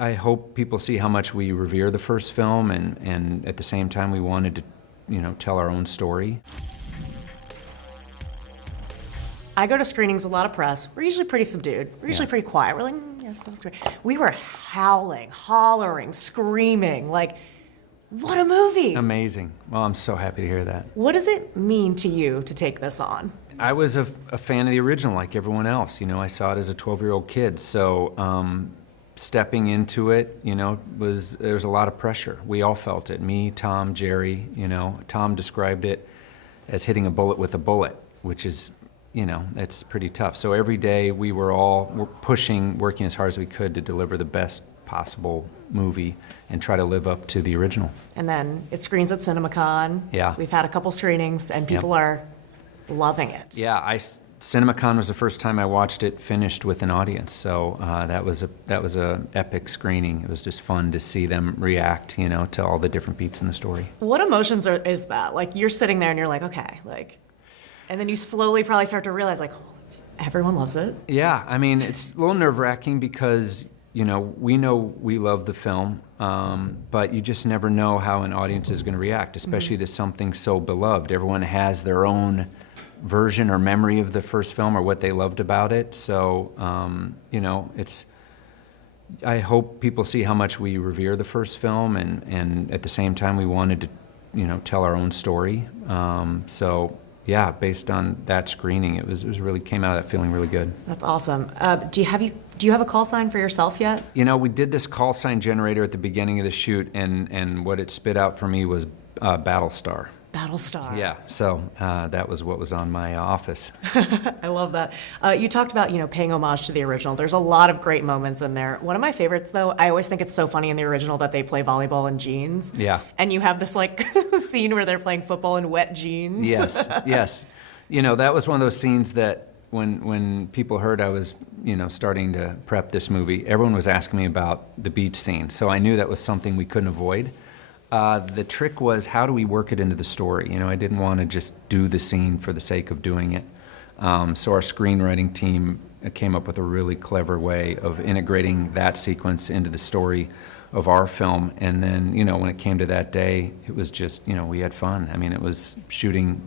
I hope people see how much we revere the first film, and at the same time we wanted to, tell our own story. I go to screenings with a lot of press. We're usually pretty subdued. We're usually pretty quiet. We're like, yes, that was great. We were howling, hollering, screaming, like, what a movie. Amazing. Well, I'm so happy to hear that. What does it mean to you to take this on? I was a fan of the original like everyone else. I saw it as a 12-year-old kid. So stepping into it, there was a lot of pressure. We all felt it. Me, Tom, Jerry, Tom described it as hitting a bullet with a bullet, which is, it's pretty tough. So every day we were all pushing, working as hard as we could to deliver the best possible movie and try to live up to the original. And then it screens at CinemaCon. Yeah. We've had a couple screenings and people are loving it. Yeah, CinemaCon was the first time I watched it finished with an audience. So that was a epic screening. It was just fun to see them react, to all the different beats in the story. What emotions is that? Like, you're sitting there and you're like, okay, and then you slowly probably start to realize, like, oh, everyone loves it. Yeah, I mean, it's a little nerve-wracking because, we know we love the film, but you just never know how an audience is going to react, especially to something so beloved. Everyone has their own version or memory of the first film or what they loved about it. So, I hope people see how much we revere the first film, and at the same time we wanted to, tell our own story. So, yeah, based on that screening, it was really came out of that feeling really good. That's awesome. Do you have a call sign for yourself yet? We did this call sign generator at the beginning of the shoot, and what it spit out for me was Battlestar. Battlestar. Yeah, so that was what was on my office. I love that. You talked about, paying homage to the original. There's a lot of great moments in there. One of my favorites, though, I always think it's so funny in the original that they play volleyball in jeans. Yeah. And you have this, scene where they're playing football in wet jeans. Yes, yes. That was one of those scenes that when people heard I was, starting to prep this movie, everyone was asking me about the beach scene. So I knew that was something we couldn't avoid. The trick was, how do we work it into the story? I didn't want to just do the scene for the sake of doing it. So our screenwriting team came up with a really clever way of integrating that sequence into the story of our film. And then, when it came to that day, it was just, we had fun. I mean, it was shooting,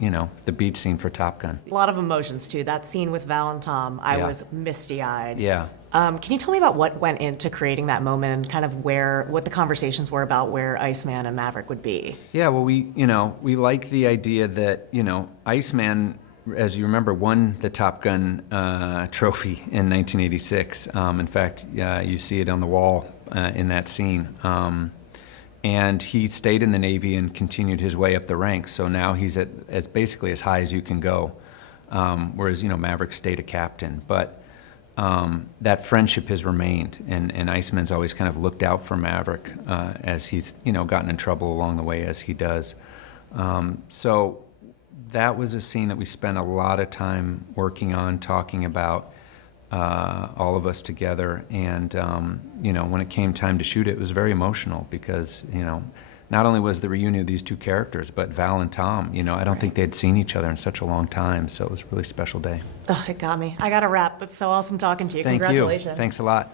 the beach scene for Top Gun. A lot of emotions, too. That scene with Val and Tom, I was misty-eyed. Yeah. Can you tell me about what went into creating that moment and kind of what the conversations were about where Iceman and Maverick would be? Yeah, well, we like the idea that, Iceman, as you remember, won the Top Gun trophy in 1986. In fact, you see it on the wall in that scene. And he stayed in the Navy and continued his way up the ranks. So now he's basically as high as you can go, whereas, Maverick stayed a captain. But that friendship has remained, and Iceman's always kind of looked out for Maverick as he's, gotten in trouble along the way, as he does. So that was a scene that we spent a lot of time working on, talking about, all of us together. And, when it came time to shoot it, it was very emotional because, not only was the reunion of these two characters, but Val and Tom, I don't think they'd seen each other in such a long time. So it was a really special day. Oh, it got me. I got to wrap, but so awesome talking to you. Thank Congratulations. you. Thanks a lot.